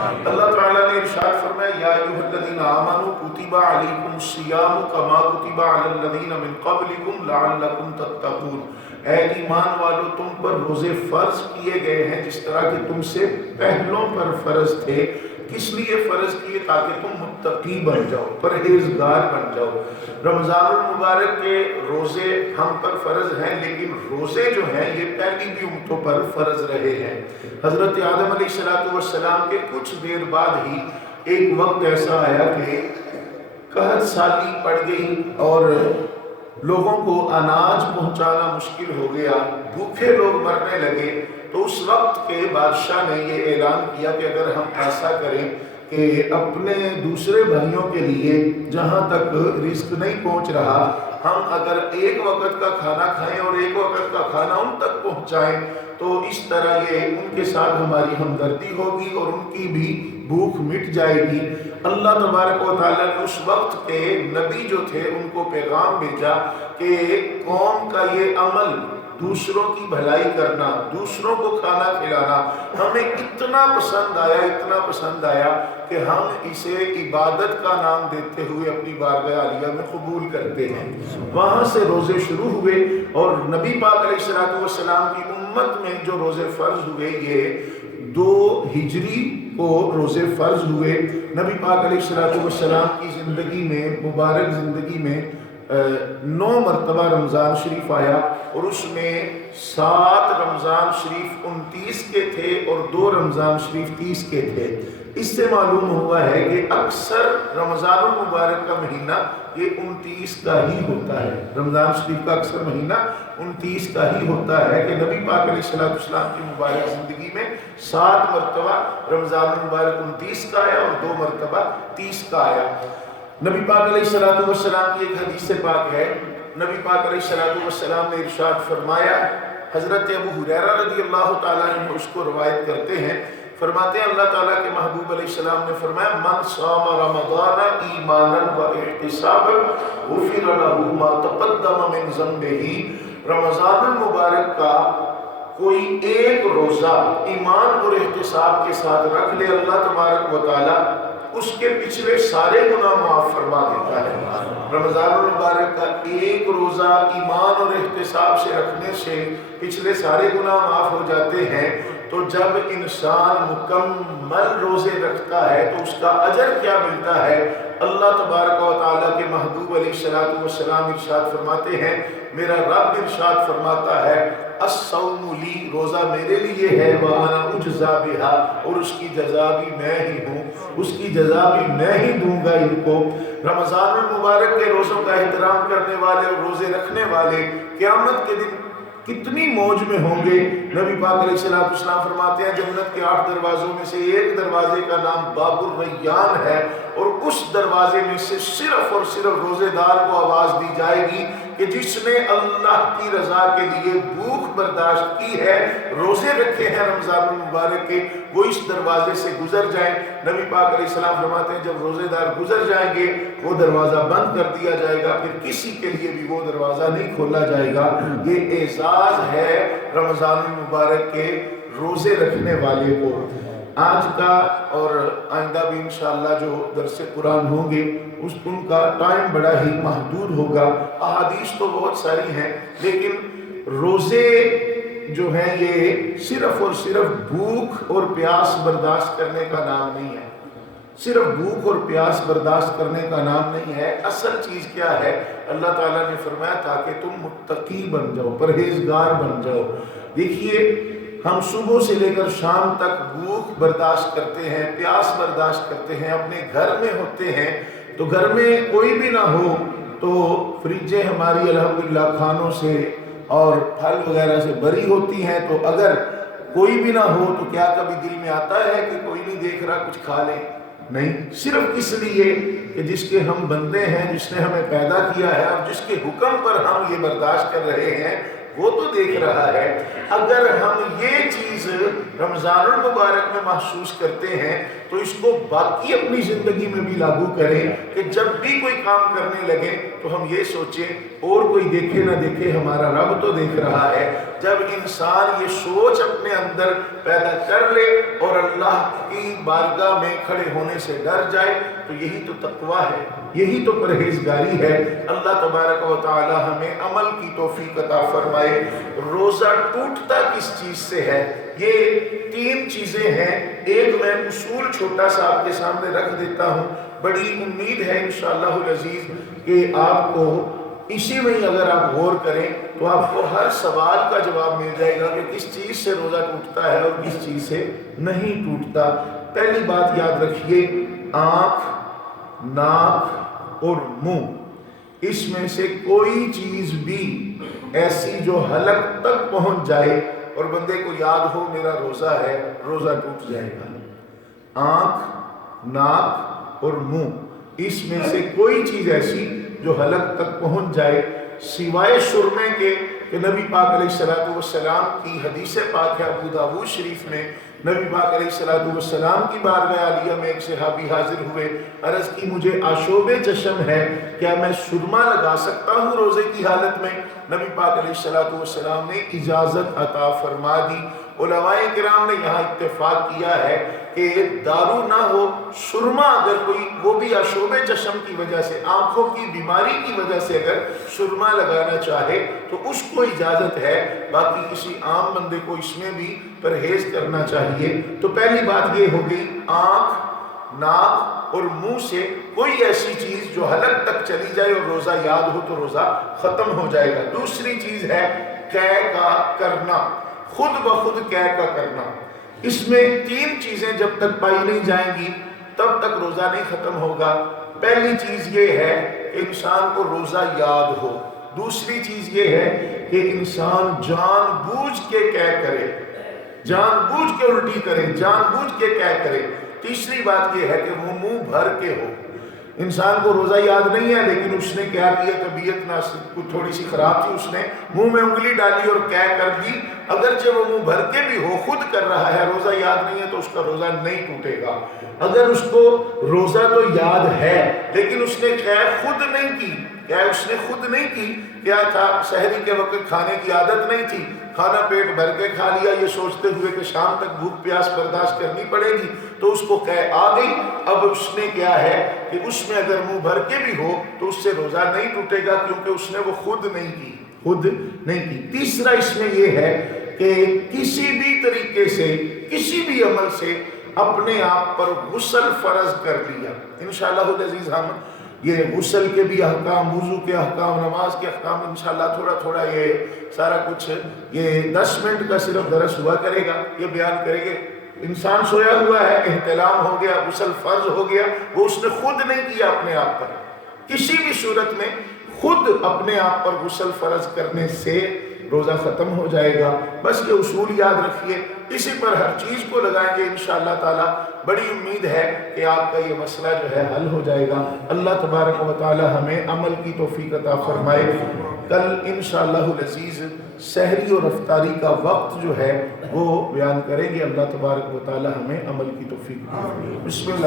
اللہ تعالیٰ نے ارشاد فرمایا یا ایھا الذین آمنوا کتب علیکم الصیام کما کتب علی الذین من قبلکم لعلکم تتقون، اے ایمان والو تم پر روزے فرض کیے گئے ہیں جس طرح کہ تم سے پہلوں پر فرض تھے۔ کس لیے فرض کیے؟ تاکہ تم متقی بن جاؤ، پرہیزگار بن جاؤ۔ رمضان المبارک کے روزے ہم پر فرض ہیں، لیکن روزے جو ہیں یہ پہلی بھی امتوں پر فرض رہے ہیں۔ حضرت آدم علیہ السلام کے کچھ دیر بعد ہی ایک وقت ایسا آیا کہ قحط سالی پڑ گئی اور لوگوں کو اناج پہنچانا مشکل ہو گیا، بھوکے لوگ مرنے لگے۔ تو اس وقت کے بادشاہ نے یہ اعلان کیا کہ اگر ہم ایسا کریں کہ اپنے دوسرے بھائیوں کے لیے جہاں تک رزق نہیں پہنچ رہا، ہم اگر ایک وقت کا کھانا کھائیں اور ایک وقت کا کھانا ان تک پہنچائیں تو اس طرح یہ ان کے ساتھ ہماری ہمدردی ہوگی اور ان کی بھی بھوک مٹ جائے گی۔ اللہ تبارک و تعالیٰ نے اس وقت کے نبی جو تھے ان کو پیغام بھیجا کہ قوم کا یہ عمل دوسروں کی بھلائی کرنا، دوسروں کو کھانا کھلانا ہمیں اتنا پسند آیا کہ ہم اسے عبادت کا نام دیتے ہوئے اپنی بارگاہ عالیہ میں قبول کرتے ہیں۔ وہاں سے روزے شروع ہوئے اور نبی پاک علیہ السلام کی امت میں جو روزے فرض ہوئے یہ 2 ہجری کو روزے فرض ہوئے۔ نبی پاک علیہ السلام کی زندگی میں، مبارک زندگی میں 9 مرتبہ رمضان شریف آیا اور اس میں 7 رمضان شریف 29 کے تھے اور 2 رمضان شریف 30 کے تھے۔ اس سے معلوم ہوا ہے کہ اکثر رمضان المبارک کا مہینہ یہ 29 کا ہی ہوتا ہے۔ رمضان شریف کا اکثر مہینہ 29 کا ہی ہوتا ہے کہ نبی پاک علیہ السلام کی مبارک زندگی میں 7 مرتبہ رمضان المبارک 29 کا آیا اور 2 مرتبہ 30 کا آیا۔ نبی پاک علیہ السلام کی ایک حدیث پاک ہے، نبی پاک علیہ السلام نے ارشاد فرمایا، حضرت ابو ہریرہ رضی اللہ تعالیٰ عنہ اس کو روایت کرتے ہیں، فرماتے ہیں اللہ تعالیٰ کے محبوب علیہ السلام نے فرمایا من صام رمضان ایمانا و احتسابا غفر له ما تقدم من ذنبه، رمضان المبارک کا کوئی ایک روزہ ایمان اور احتساب کے ساتھ رکھ لے، اللہ تبارک و تعالیٰ اس کے پچھلے سارے گناہ معاف فرما دیتا ہے۔ رمضان المبارک کا ایک روزہ ایمان اور احتساب سے رکھنے سے پچھلے سارے گناہ معاف ہو جاتے ہیں۔ تو جب انسان مکمل روزے رکھتا ہے تو اس کا اجر کیا ملتا ہے؟ اللہ تبارک و تعالیٰ کے محبوب علیہ السلام ارشاد فرماتے ہیں، میرا رب ارشاد فرماتا ہے الصوم لی، روزہ میرے لیے ہے، وانا اجزا بہا، اور اس کی جزا بھی میں ہی ہوں، اس کی جزا بھی میں ہی دوں گا ان کو۔ رمضان المبارک کے روزوں کا احترام کرنے والے اور روزے رکھنے والے قیامت کے دن کتنی موج میں ہوں گے۔ نبی پاک علیہ السلام فرماتے ہیں جنت کے 8 دروازوں میں سے ایک دروازے کا نام باب الریان ہے، اور اس دروازے میں سے صرف اور صرف روزے دار کو آواز دی جائے گی کہ جس نے اللہ کی رضا کے لیے بھوک برداشت کی ہے، روزے رکھے ہیں رمضان المبارک کے، وہ اس دروازے سے گزر جائیں۔ نبی پاک علیہ السلام فرماتے ہیں جب روزے دار گزر جائیں گے وہ دروازہ بند کر دیا جائے گا، پھر کسی کے لیے بھی وہ دروازہ نہیں کھولا جائے گا۔ یہ اعزاز ہے رمضان المبارک کے روزے رکھنے والے کو۔ آج کا اور آئندہ بھی انشاءاللہ جو درس قرآن ہوں گے ان کا ٹائم بڑا ہی محدود ہوگا۔ احادیث تو بہت ساری ہیں، لیکن روزے جو ہیں یہ صرف اور صرف بھوک اور پیاس برداشت کرنے کا نام نہیں ہے، صرف بھوک اور پیاس برداشت کرنے کا نام نہیں ہے۔ اصل چیز کیا ہے؟ اللہ تعالیٰ نے فرمایا تاکہ تم متقی بن جاؤ، پرہیزگار بن جاؤ۔ دیکھیے ہم صبح سے لے کر شام تک بھوک برداشت کرتے ہیں، پیاس برداشت کرتے ہیں، اپنے گھر میں ہوتے ہیں تو گھر میں کوئی بھی نہ ہو تو فریجیں ہماری الحمدللہ کھانوں سے اور پھل وغیرہ سے بری ہوتی ہیں، تو اگر کوئی بھی نہ ہو تو کیا کبھی دل میں آتا ہے کہ کوئی نہیں دیکھ رہا کچھ کھا لیں؟ نہیں، صرف اس لیے کہ جس کے ہم بندے ہیں، جس نے ہمیں پیدا کیا ہے اور جس کے حکم پر ہم یہ برداشت کر رہے ہیں وہ تو دیکھ رہا ہے۔ اگر ہم یہ چیز رمضان المبارک میں محسوس کرتے ہیں تو اس کو باقی اپنی زندگی میں بھی لاگو کریں کہ جب بھی کوئی کام کرنے لگے تو ہم یہ سوچیں اور کوئی دیکھے نہ دیکھے ہمارا رب تو دیکھ رہا ہے۔ جب انسان یہ سوچ اپنے اندر پیدا کر لے اور اللہ کی بارگاہ میں کھڑے ہونے سے ڈر جائے تو یہی تو تقویٰ ہے، یہی تو پرہیزگاری ہے۔ اللہ تبارک و تعالی ہمیں عمل کی توفیق عطا فرمائے۔ روزہ ٹوٹتا کس چیز سے ہے؟ یہ 3 چیزیں ہیں۔ ایک میں اصول چھوٹا سا آپ کے سامنے رکھ دیتا ہوں، بڑی امید ہے انشاءاللہ العزیز کہ آپ کو اسی میں ہی اگر آپ غور کریں تو آپ کو ہر سوال کا جواب مل جائے گا کہ کس چیز سے روزہ ٹوٹتا ہے اور کس چیز سے نہیں ٹوٹتا۔ پہلی بات یاد رکھیے، آنکھ، ناک اور منہ، اس میں سے کوئی چیز بھی ایسی جو حلق تک پہنچ جائے اور بندے کو یاد ہو میرا روزہ ہے، روزہ ٹوٹ جائے گا۔ آنکھ، ناک اور منہ، اس میں سے کوئی چیز ایسی جو حلق تک پہنچ جائے سوائے سرمے کے کہ نبی پاک علیہ السلام کی حدیث پاک ہے ابو داؤد شریف میں، نبی پاک علیہ السلام کی بارگاہ عالیہ میں ایک صحابی حاضر ہوئے، عرض کی مجھے آشوب چشم ہے، کیا میں سرما لگا سکتا ہوں روزے کی حالت میں؟ نبی پاک علیہ السلام نے اجازت عطا فرما دی۔ علماء کرام نے یہاں اتفاق کیا ہے کہ دارو نہ ہو، سرما اگر کوئی، وہ بھی آشوب چشم کی وجہ سے، آنکھوں کی بیماری کی وجہ سے اگر سرما لگانا چاہے تو اس کو اجازت ہے، باقی کسی عام بندے کو اس میں بھی پرہیز کرنا چاہیے۔ تو پہلی بات یہ ہوگی، آنکھ، ناک اور منہ سے کوئی ایسی چیز جو حلق تک چلی جائے اور روزہ یاد ہو تو روزہ ختم ہو جائے گا۔ دوسری چیز ہے قے کا کرنا، خود بخود قے کا کرنا۔ اس میں 3 چیزیں جب تک پائی نہیں جائیں گی تب تک روزہ نہیں ختم ہوگا۔ پہلی چیز یہ ہے کہ انسان کو روزہ یاد ہو، دوسری چیز یہ ہے کہ انسان جان بوجھ کے قے کرے، جان بوجھ کے الٹی کرے، جان بوجھ کے قے کرے، تیسری بات یہ ہے کہ وہ منہ بھر کے ہو۔ انسان کو روزہ یاد نہیں ہے لیکن اس نے کیا کیا، طبیعت ناسب تھوڑی سی خراب تھی، اس نے منہ میں انگلی ڈالی اور قے کر دی، اگرچہ وہ منہ بھر کے بھی ہو، خود کر رہا ہے، روزہ یاد نہیں ہے تو اس کا روزہ نہیں ٹوٹے گا۔ اگر اس کو روزہ تو یاد ہے لیکن اس نے قے خود نہیں کی، کیا اس نے خود نہیں کی، کیا تھا سحری کے وقت کھانے کی عادت نہیں تھی، کھانا پیٹ بھر کے کھا لیا یہ سوچتے ہوئے کہ شام تک بھوک پیاس برداشت کرنی پڑے گی، تو اس کو قے آ گئی۔ اب اس نے کیا ہے کہ اس میں اگر منہ بھر کے بھی ہو تو اس سے روزہ نہیں ٹوٹے گا کیونکہ اس نے وہ خود نہیں کی، خود نہیں کی۔ تیسرا اس میں یہ ہے کہ کسی بھی طریقے سے، کسی بھی عمل سے اپنے آپ پر غسل فرض کر لیا۔ انشاءاللہ العزیز ہم یہ غسل کے بھی احکام، وضو کے احکام، نماز کے احکام انشاءاللہ تھوڑا تھوڑا یہ سارا کچھ یہ 10 منٹ کا صرف درس ہوا کرے گا، یہ بیان کریں گے۔ انسان سویا ہوا ہے، احتلام ہو گیا، غسل فرض ہو گیا، وہ اس نے خود نہیں کیا اپنے آپ پر، کسی بھی صورت میں خود اپنے آپ پر غسل فرض کرنے سے روزہ ختم ہو جائے گا۔ بس یہ اصول یاد رکھیے، اسی پر ہر چیز کو لگائیں گے انشاءاللہ تعالی۔ بڑی امید ہے کہ آپ کا یہ مسئلہ جو ہے حل ہو جائے گا۔ اللہ تبارک و تعالی ہمیں عمل کی توفیق عطا فرمائے۔ کل انشاءاللہ العزیز سحری اور افطاری کا وقت جو ہے وہ بیان کریں گے۔ اللہ تبارک و تعالی ہمیں عمل کی توفیق عطا فرمائے۔ بسم اللہ۔